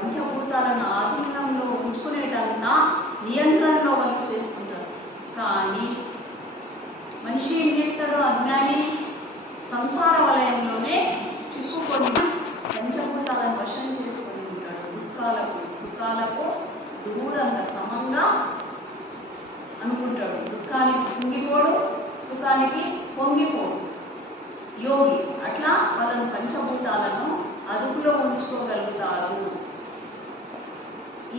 పంచభూతాలను ఆధీనంలో ఉంచుకునేటంతా నియంత్రణలో వాళ్ళు చేసుకుంటారు. కానీ మనిషి ఏం చేస్తాడో అజ్ఞాని సంసార వలయంలోనే చిక్కుకొని పంచభూతాలను వశం చేసుకొని ఉంటాడు. దుఃఖాలకు సుఖాలకు దూరంగా సమంగా అనుకుంటాడు. దుఃఖానికి కుంగిపోడు, సుఖానికి పొంగిపోడు. యోగి అట్లా వాళ్ళను పంచభూతాలను అదుపులో ఉంచుకోగలుగుతారు.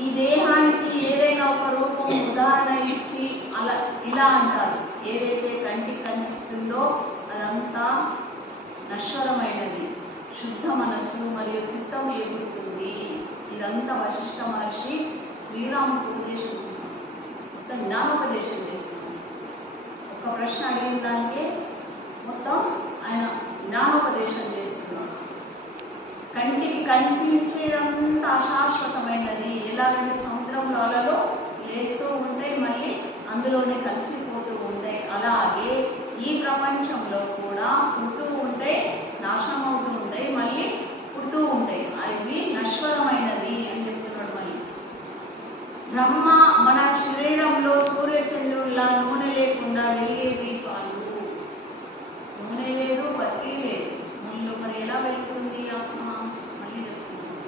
ఈ దేహానికి ఏదైనా ఒక రూపం ఉదాహరణ ఇచ్చి అలా ఇలా అంటారు. ఏదైతే కంటికి కనిపిస్తుందో అదంతా నశ్వరమైనది. శుద్ధ మనస్సు మరియు చిత్తం ఎగురుతుంది. ఇదంతా వశిష్ఠ మహర్షి శ్రీరాముడు ఉపదేశం ఇస్తున్నాడు, మొత్తం జ్ఞానోపదేశం చేస్తున్నాడు. ఒక ప్రశ్న అడిగిన దానికే మొత్తం ఆయన జ్ఞానోపదేశం చేస్తున్నాడు. కంటికి కనిపించేదంతా అశాశ్వతమైనది. ఎలాగంటే సముద్రంలో అలలు లేస్తూ ఉంటాయి, మళ్ళీ అందులోనే కలిసిపోతూ ఉంటాయి. అలాగే ఈ ప్రపంచంలో కూడా పుడుతూ ఉంటాయి, నాశనం అవుతూ ఉంటాయి, మళ్ళీ పుడుతూ ఉంటాయి. అవి నశ్వరమైనది అని చెప్తున్నాడు. మళ్ళీ బ్రహ్మ మన శరీరంలో సూర్యచంద్రుల్లా నూనె లేకుండా వెలిగే దీపాలు. నూనె లేదు, బత్తి లేదు, ముళ్ళు మరి ఎలా వెళ్తుంది ఆత్మ? మళ్ళీ చెప్తున్నాడు.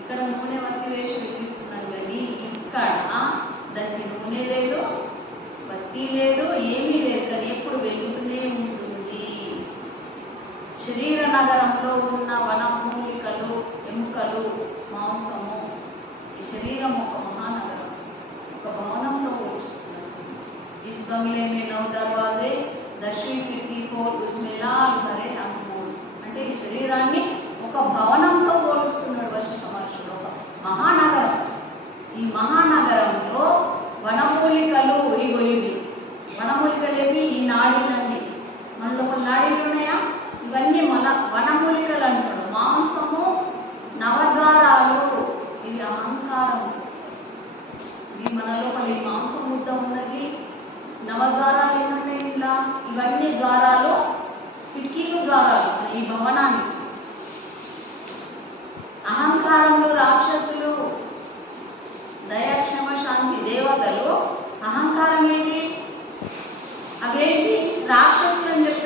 ఇక్కడ నూనె వత్తి వేసి వెలిగిస్తున్నాం, కానీ ఇక్కడ దానికి నూనె లేదు, బత్తి లేదు, ఏమీ లేదు, కానీ ఎప్పుడు వెలుగుతూనే ఉంటుంది. శరీర నగరంలో ఉన్న వనమూలికలు, ఎముకలు, మాంసము, ఈ శరీరం ఒక మహానగరం, ఒక భవనంలో పోలుస్తున్నారు. इस बंगले में 9 दरवाजे, 10वीं खिड़की खोल, उसमें लाल भरे अंगूर. అంటే ఈ శరీరాన్ని ఒక భవనంతో పోలుస్తున్నాడు వశిష్ఠ మహర్షుడు, ఒక మహానగరం. ఈ మహానగరంలో వనమూలికలు, ఇవి వనమూలికలు ఏవి? ఈ నాడీలన్నీ. మనలో కొన్ని నాడీలు ఉన్నాయా? ఇవన్నీ వనమూలికలు అంటాడు. మాంసము, నవద్వారాలు, ఇవి అహంకారం. ఇవి మన లోపల ఈ మాంసం ముద్ద ఉన్నది. నవద్వారాలు ఏమున్నాయి ఇలా? ఇవన్నీ ద్వారాలు, కిటికీలు ద్వారాలు ఈ భవనానికి. అహంకారంలో రాక్షసులు, దయాక్షమ శాంతి దేవతలు. అహంకారం ఏది? అవేంటి? రాక్షసులు అని చెప్తారు.